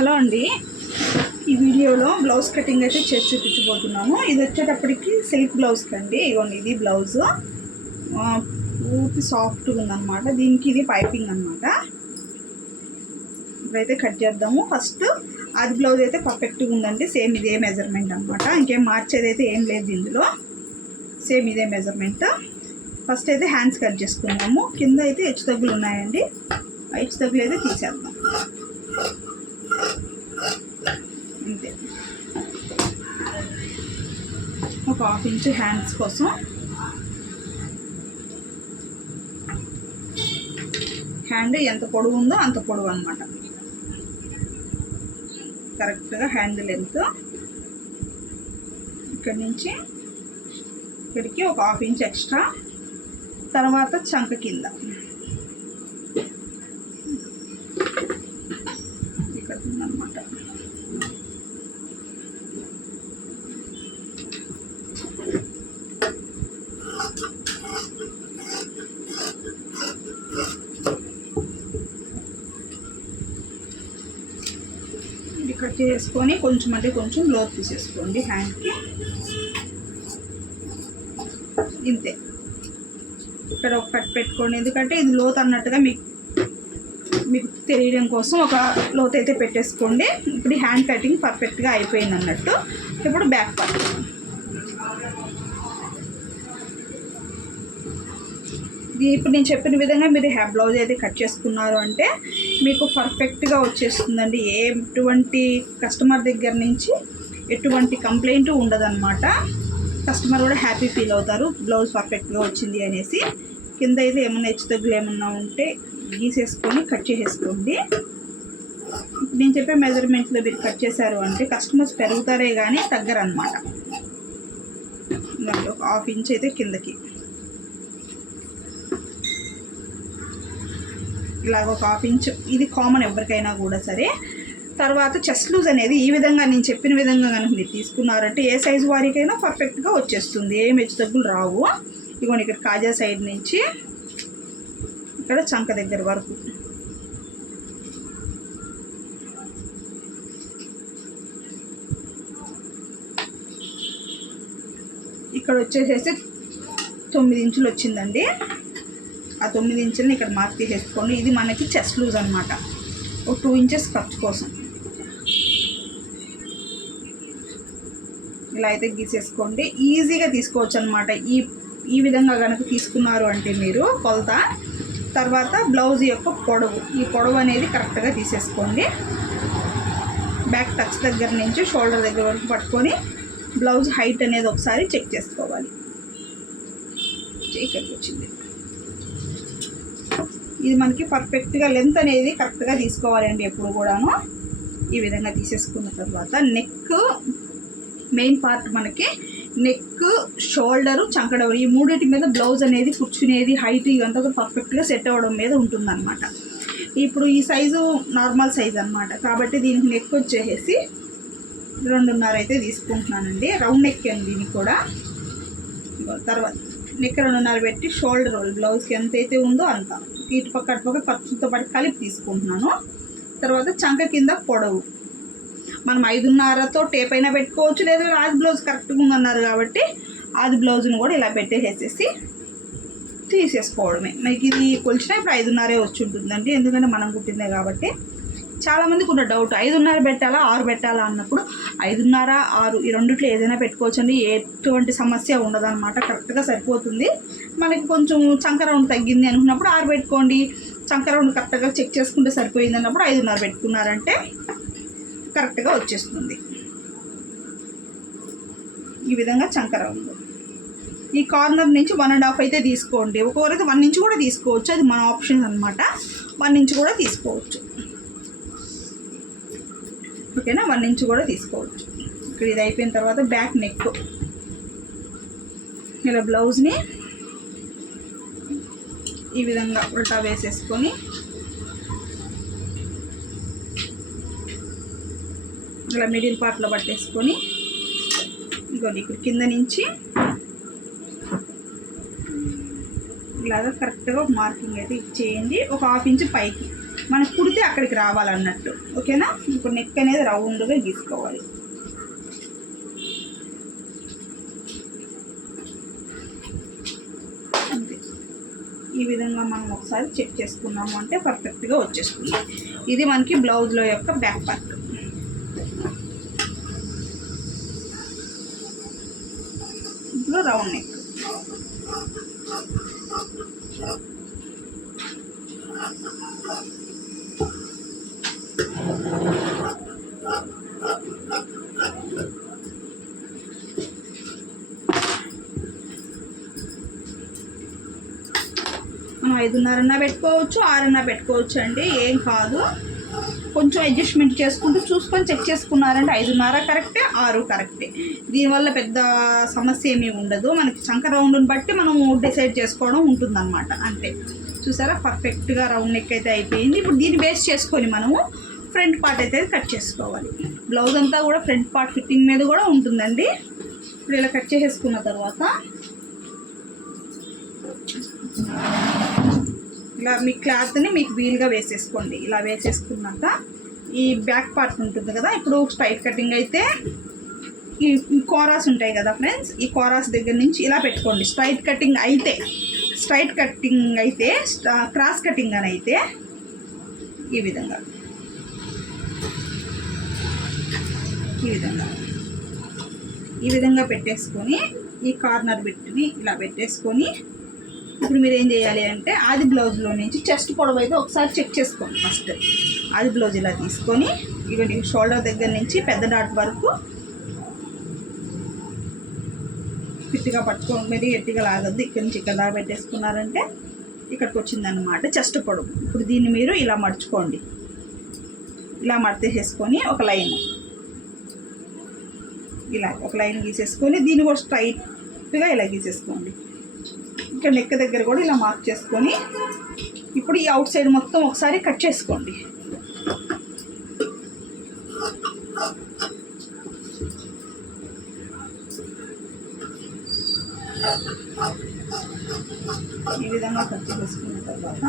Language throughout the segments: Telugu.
హలో అండి. ఈ వీడియోలో బ్లౌజ్ కటింగ్ అయితే చేసి చూపించబోతున్నాము. ఇది వచ్చేటప్పటికి సిల్క్ బ్లౌజ్ కండి. ఇగోండి ఇది బ్లౌజ్. పూర్తి సాఫ్ట్గా ఉందన్నమాట. దీనికి ఇది పైపింగ్ అనమాట ఇప్పుడైతే కట్ చేద్దాము. ఫస్ట్ అది బ్లౌజ్ అయితే పర్ఫెక్ట్గా ఉందండి. సేమ్ ఇదే మెజర్మెంట్ అనమాట ఇంకేం మార్చేది అయితే ఏం లేదు ఇందులో. సేమ్ ఇదే మెజర్మెంట్. ఫస్ట్ అయితే హ్యాండ్స్ కట్ చేసుకున్నాము. కింద అయితే హెచ్చు తగ్గులు ఉన్నాయండి. హెచ్చు తగ్గులు అయితే తీసేద్దాం. అంతే ఒక హాఫ్ ఇంచ్ హ్యాండ్స్ కోసం హ్యాండ్ ఎంత పొడవు ఉందో అంత పొడవు అనమాట కరెక్ట్గా హ్యాండ్ లెంత్ ఇక్కడి నుంచి ఇక్కడికి ఒక హాఫ్ ఇంచ్ ఎక్స్ట్రా తర్వాత చంక కింద ఇక్కడ ఉందన్నమాట ఇది కట్ చేసుకొని కొంచెం అంటే కొంచెం లోతు తీసేసుకోండి హ్యాండ్కి ఇంతే. ఇక్కడ ఒక కట్ పెట్టుకోండి. ఎందుకంటే ఇది లోతు అన్నట్టుగా మీకు మీకు తెలియడం కోసం ఒక లోతు అయితే పెట్టేసుకోండి. ఇప్పుడు హ్యాండ్ కటింగ్ పర్ఫెక్ట్గా అయిపోయింది అన్నట్టు. ఇప్పుడు బ్యాక్ పార్ట్ ఇప్పుడు నేను చెప్పిన విధంగా మీరు హ్యా బ్లౌజ్ అయితే కట్ చేసుకున్నారు అంటే మీకు పర్ఫెక్ట్గా వచ్చేస్తుందండి. ఎటువంటి కస్టమర్ దగ్గర నుంచి ఎటువంటి కంప్లైంట్ ఉండదన్నమాట. కస్టమర్ కూడా హ్యాపీ ఫీల్ అవుతారు. బ్లౌజ్ పర్ఫెక్ట్గా వచ్చింది అనేసి. కింద అయితే ఏమన్నా హెచ్చు తగ్గులు ఏమన్నా ఉంటే గీసేసుకొని కట్ చేసేసుకోండి. నేను చెప్పే మెజర్మెంట్లో మీరు కట్ చేశారు అంటే కస్టమర్స్ పెరుగుతారే కానీ తగ్గరనమాట అనమాట ఒక హాఫ్ ఇంచ్ అయితే కిందకి. ఇలాగ ఒక హాఫ్ ఇంచ్ ఇది కామన్ ఎవరికైనా కూడా సరే. తర్వాత చెస్ట్ లూజ్ అనేది ఈ విధంగా నేను చెప్పిన విధంగా కనుక మీరు తీసుకున్నారంటే ఏ సైజు వారికైనా పర్ఫెక్ట్గా వచ్చేస్తుంది. ఏం హెచ్చు తగ్గులు రావు. ఇగోండి ఇక్కడ కాజా సైడ్ నుంచి ఇక్కడ చంక దగ్గర వరకు. ఇక్కడ వచ్చేసేసి తొమ్మిది ఇంచులు వచ్చిందండి. ఆ తొమ్మిది ఇంచులను ఇక్కడ మార్క్ తీసేసుకోండి. ఇది మనకి చెస్ట్ లూజ్ అనమాట ఒక టూ ఇంచెస్ ఖర్చు కోసం. ఇలా అయితే గీసేసుకోండి. ఈజీగా తీసుకోవచ్చు అనమాట ఈ ఈ విధంగా కనుక తీసుకున్నారు అంటే మీరు కొలత తర్వాత బ్లౌజ్ యొక్క పొడవు. ఈ పొడవు అనేది కరెక్ట్గా తీసేసుకోండి. బ్యాక్ టచ్ దగ్గర నుంచి షోల్డర్ దగ్గర వరకు పట్టుకొని బ్లౌజ్ హైట్ అనేది ఒకసారి చెక్ చేసుకోవాలి. ఇక్కడికి వచ్చింది. ఇది మనకి పర్ఫెక్ట్గా లెంత్ అనేది కరెక్ట్గా తీసుకోవాలండి ఎప్పుడు కూడాను. ఈ విధంగా తీసేసుకున్న తర్వాత నెక్ మెయిన్ పార్ట్ మనకి నెక్ షోల్డరు చంకడవరు ఈ మూడింటి మీద బ్లౌజ్ అనేది కూర్చునేది హైట్ ఇవంతా కూడా పర్ఫెక్ట్గా సెట్ అవ్వడం మీద ఉంటుందన్నమాట. ఇప్పుడు ఈ సైజు నార్మల్ సైజ్ అన్నమాట. కాబట్టి దీనికి నెక్ వచ్చేసి రెండున్నర అయితే తీసుకుంటున్నానండి. రౌండ్ నెక్ అండి దీనికి కూడా. తర్వాత నెక్ రెండున్నర పెట్టి షోల్డర్ బ్లౌజ్కి ఎంత అయితే ఉందో అంత. ఇటు పక్క అటు పక్క ఖర్చుతో పాటు కలిపి తీసుకుంటున్నాను. తర్వాత చంక కింద పొడవు. మనం ఐదున్నరతో టేప్ అయినా పెట్టుకోవచ్చు లేదా ఆది బ్లౌజ్ కరెక్ట్గా ఉందన్నారు కాబట్టి ఆది బ్లౌజ్ని కూడా ఇలా పెట్టేసేసి తీసేసుకోవడమే. మనకి ఇది కొలిచిన ఇప్పుడు ఐదున్నరే వచ్చి ఉంటుందండి ఎందుకంటే మనం కుట్టిందే కాబట్టి. చాలామందికి ఉన్న డౌట్ ఐదున్నర పెట్టాలా ఆరు పెట్టాలా అన్నప్పుడు ఐదున్నర ఆరు ఈ రెండిట్లో ఏదైనా పెట్టుకోవచ్చండి. ఎటువంటి సమస్య ఉండదన్నమాట. కరెక్ట్గా సరిపోతుంది. మనకి కొంచెం చంక రౌండ్ తగ్గింది అనుకున్నప్పుడు ఆరు పెట్టుకోండి. చంక రౌండ్ కరెక్ట్గా చెక్ చేసుకుంటే సరిపోయింది అన్నప్పుడు ఐదున్నర పెట్టుకున్నారంటే కరెక్ట్గా వచ్చేస్తుంది. ఈ విధంగా చంక ఈ కార్నర్ నుంచి వన్ అండ్ హాఫ్ అయితే తీసుకోండి. ఒక్కొక్కరైతే వన్ ఇంచ్ కూడా తీసుకోవచ్చు. అది మన ఆప్షన్ అనమాట వన్ ఇంచ్ కూడా తీసుకోవచ్చు. ఓకేనా? వన్ ఇంచ్ కూడా తీసుకోవచ్చు. ఇక్కడ ఇది అయిపోయిన తర్వాత బ్యాక్ నెక్. ఇలా బ్లౌజ్ని ఈ విధంగా ఉల్టా వేసేసుకొని ఇలా మిడిల్ పార్ట్లో పట్టేసుకొని ఇదిగోండి ఇక్కడ కింద నుంచి ఇలాగా కరెక్ట్గా మార్కింగ్ అయితే ఇచ్చేయండి. ఒక హాఫ్ ఇంచ్ పైకి. మనకు కుడితే అక్కడికి రావాలన్నట్టు. ఓకేనా? ఇప్పుడు నెక్ అనేది రౌండ్గా గీసుకోవాలి అంతే ఈ విధంగా మనం ఒకసారి చెక్ చేసుకున్నాము అంటే పర్ఫెక్ట్గా వచ్చేస్తుంది. ఇది మనకి బ్లౌజ్లో యొక్క బ్యాక్ పార్ట్. ఇప్పుడు రౌండ్ నెక్. ఐదున్నరన్నా పెట్టుకోవచ్చు ఆరన్నా పెట్టుకోవచ్చు అండి. ఏం కాదు. కొంచెం అడ్జస్ట్మెంట్ చేసుకుంటూ చూసుకొని చెక్ చేసుకున్నారంటే ఐదున్నర కరెక్టే ఆరు కరెక్టే. దీనివల్ల పెద్ద సమస్య ఏమీ ఉండదు. మనకి చంక రౌండ్ని బట్టి మనం డిసైడ్ చేసుకోవడం ఉంటుందన్నమాట. అంతే. చూసారా? పర్ఫెక్ట్గా రౌండ్ నెక్ అయితే అయిపోయింది. ఇప్పుడు దీన్ని బేస్ చేసుకొని మనము ఫ్రంట్ పార్ట్ అయితే కట్ చేసుకోవాలి. బ్లౌజ్ అంతా కూడా ఫ్రంట్ పార్ట్ ఫిట్టింగ్ మీద కూడా ఉంటుందండి. ఇప్పుడు ఇలా కట్ చేసేసుకున్న తర్వాత ఇలా మీ క్లాత్ని మీకు వీలుగా వేసేసుకోండి. ఇలా వేసేసుకున్నాక ఈ బ్యాక్ పార్ట్ ఉంటుంది కదా ఇప్పుడు స్ట్రైట్ కటింగ్ అయితే ఈ కోరాస్ ఉంటాయి కదా ఫ్రెండ్స్ ఈ కోరాస్ దగ్గర నుంచి ఇలా పెట్టుకోండి. స్ట్రైట్ కటింగ్ అయితే స్ట్రైట్ కటింగ్ అయితే క్రాస్ కటింగ్ అని అయితే ఈ విధంగా. ఈ విధంగా. ఈ విధంగా పెట్టేసుకొని ఈ కార్నర్ బిట్ని ఇలా పెట్టేసుకొని ఇప్పుడు మీరు ఏం చేయాలి అంటే ఆది బ్లౌజ్లో నుంచి చెస్ట్ పొడవు అయితే ఒకసారి చెక్ చేసుకోండి ఫస్ట్ ఆది బ్లౌజ్ ఇలా తీసుకొని ఇవ్వండి షోల్డర్ దగ్గర నుంచి పెద్ద డాట్ వరకు ఫిట్గా పట్టుకోండి మీరు గట్టిగా లాగద్దు. ఇక్కడ నుంచి ఇక్కడ దాకా పెట్టేసుకున్నారంటే ఇక్కడికి వచ్చిందనమాట చెస్ట్ పొడవు. ఇప్పుడు దీన్ని మీరు ఇలా మడుచుకోండి. ఇలా మడతేసేసుకొని ఒక లైన్. ఇలా ఒక లైన్ గీసేసుకొని దీన్ని కూడా స్ట్రైట్గా ఇలా గీసేసుకోండి. ఇక్కడ నెక్ దగ్గర కూడా ఇలా మార్క్ చేసుకొని ఇప్పుడు ఈ అవుట్ సైడ్ మొత్తం ఒకసారి కట్ చేసుకోండి. ఈ విధంగా కట్ చేసుకున్న తర్వాత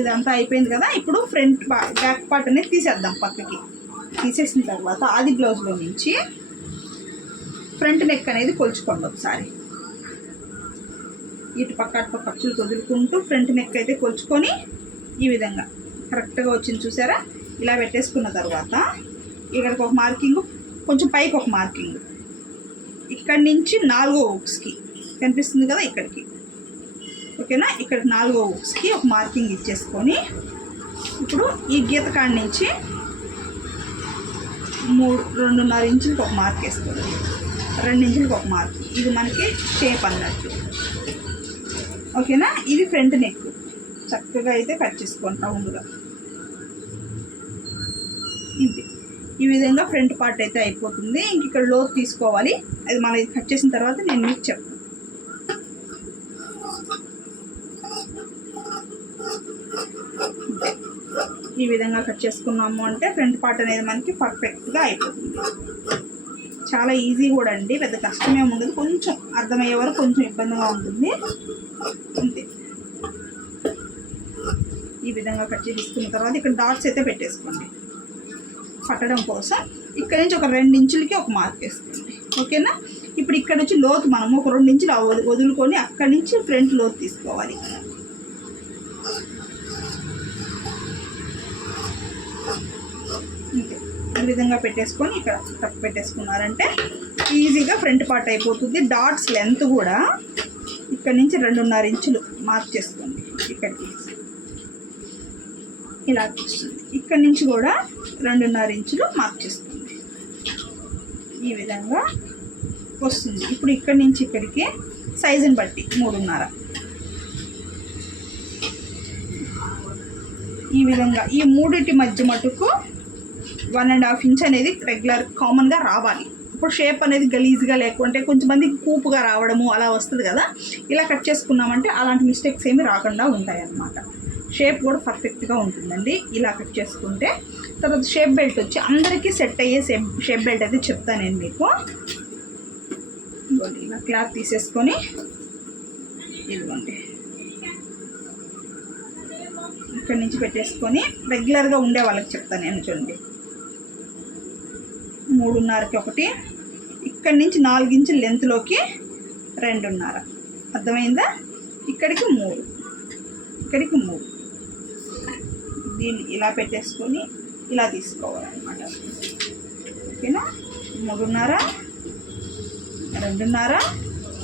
ఇదంతా అయిపోయింది కదా ఇప్పుడు ఫ్రంట్ బ్యాక్ పార్ట్ అనేది తీసేద్దాం పక్కకి. తీసేసిన తర్వాత అది బ్లౌజ్లో నుంచి ఫ్రంట్ నెక్ అనేది కొలుచుకోండి ఒకసారి. ఇటు పక్క అటు పక్క ఖర్చులు వదులుకుంటూ ఫ్రంట్ నెక్ అయితే కొలుచుకొని ఈ విధంగా. కరెక్ట్గా వచ్చింది చూసారా? ఇలా పెట్టేసుకున్న తర్వాత ఇక్కడికి ఒక మార్కింగ్ కొంచెం పైకి ఒక మార్కింగ్. ఇక్కడి నుంచి నాలుగో హుక్స్కి కనిపిస్తుంది కదా ఇక్కడికి. ఓకేనా? ఇక్కడ నాలుగో హుక్స్కి ఒక మార్కింగ్ ఇచ్చేసుకొని ఇప్పుడు ఈ గీత కాడి నుంచి మూడు రెండున్నర ఇంచులకు ఒక మార్క్ వేసుకోవాలి రెండు ఒక మార్క్ ఇది మనకి షేప్ అన్నట్టు. ఓకేనా? ఇది ఫ్రంట్ నెక్ చక్కగా అయితే కట్ చేసుకోండి రౌండ్గా ఇది ఈ విధంగా ఫ్రంట్ పార్ట్ అయితే అయిపోతుంది. ఇంక ఇక్కడ లోతు తీసుకోవాలి. అది మన ఇది కట్ చేసిన తర్వాత నేను మీకు చెప్తాను ఈ విధంగా కట్ చేసుకున్నాము అంటే ఫ్రంట్ పార్ట్ అనేది మనకి పర్ఫెక్ట్గా అయిపోతుంది. చాలా ఈజీ కూడా అండి. పెద్ద కష్టమే ఉండదు. కొంచెం అర్థమయ్యే వరకు కొంచెం ఇబ్బందిగా ఉంటుంది. అంతే. ఈ విధంగా కట్ చేసుకున్న తర్వాత ఇక్కడ డాట్స్ అయితే పెట్టేసుకోండి. పట్టడం కోసం ఇక్కడ నుంచి ఒక రెండు ఇంచులకి ఒక మార్క్ వేసుకోండి. ఓకేనా? ఇప్పుడు ఇక్కడ నుంచి లోతు మనము ఒక రెండు ఇంచులు వదులుకొని అక్కడి నుంచి ఫ్రంట్ లోతు తీసుకోవాలి. విధంగా పెట్టేసుకొని ఇక్కడ టక్ పెట్టేసుకున్నారంటే ఈజీగా ఫ్రంట్ పార్ట్ అయిపోతుంది. డాట్స్ లెంత్ కూడా ఇక్కడ నుంచి రెండున్నర ఇంచులు మార్క్ చేసుకోండి ఇక్కడికి. ఇలా వస్తుంది ఇక్కడ నుంచి కూడా రెండున్నర ఇంచులు మార్క్ చేసుకోండి. ఈ విధంగా వస్తుంది. ఇప్పుడు ఇక్కడి నుంచి ఇక్కడికి సైజుని బట్టి మూడున్నర. ఈ విధంగా ఈ మూడింటి మధ్య మటుకు వన్ అండ్ హాఫ్ ఇంచ్ అనేది రెగ్యులర్ కామన్గా రావాలి. ఇప్పుడు షేప్ అనేది గలీజ్గా లేకుంటే కొంచెం మంది కూపుగా రావడము అలా వస్తుంది కదా. ఇలా కట్ చేసుకున్నామంటే అలాంటి మిస్టేక్స్ ఏమి రాకుండా ఉంటాయి అన్నమాట షేప్ కూడా పర్ఫెక్ట్గా ఉంటుందండి. ఇలా కట్ చేసుకుంటే తర్వాత షేప్ బెల్ట్ వచ్చి అందరికీ సెట్ అయ్యే షేప్ షేప్ బెల్ట్ అయితే చెప్తాను నేను మీకు. ఇదిగోండి ఇలా క్లాత్ తీసేసుకొని ఇదిగోండి. ఇక్కడి నుంచి పెట్టేసుకొని రెగ్యులర్గా ఉండే వాళ్ళకి చెప్తాను నేను చూడండి. మూడున్నరకి ఒకటి ఇక్కడి నుంచి నాలుగించి లెంత్లోకి రెండున్నర. అర్థమైందా? ఇక్కడికి మూడు. ఇక్కడికి మూడు. దీన్ని ఇలా పెట్టేసుకొని ఇలా తీసుకోవాలన్నమాట. ఓకేనా? మూడున్నర రెండున్నర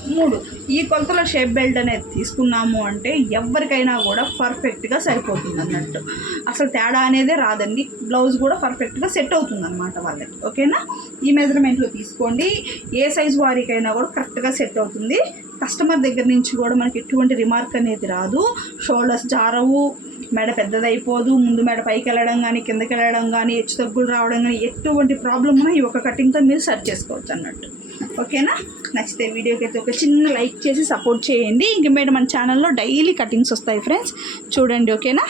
మూడు. ఈ కొలతల షేప్ బెల్ట్ అనేది తీసుకున్నాము అంటే ఎవరికైనా కూడా పర్ఫెక్ట్గా సరిపోతుంది అన్నట్టు. అసలు తేడా అనేదే రాదండి. బ్లౌజ్ కూడా పర్ఫెక్ట్గా సెట్ అవుతుంది అనమాట వాళ్ళకి. ఓకేనా? ఈ మెజర్మెంట్లో తీసుకోండి. ఏ సైజు వారికైనా కూడా కరెక్ట్గా సెట్ అవుతుంది. కస్టమర్ దగ్గర నుంచి కూడా మనకి ఎటువంటి రిమార్క్ అనేది రాదు. షోల్డర్స్ జారవు మెడ పెద్దదైపోదు ముందు మెడ పైకి వెళ్ళడం కానీ కిందకి వెళ్ళడం కానీ హెచ్చు తగ్గులు రావడం కానీ ఎటువంటి ప్రాబ్లమ్ ఈ ఒక కటింగ్తో మీరు సెర్చ్ చేసుకోవచ్చు అన్నట్టు. ఓకేనా? నచ్చితే వీడియోకి అయితే ఒక చిన్న లైక్ చేసి సపోర్ట్ చేయండి. ఇంక మీద మన ఛానల్లో డైలీ కటింగ్స్ వస్తాయి ఫ్రెండ్స్ చూడండి ఓకేనా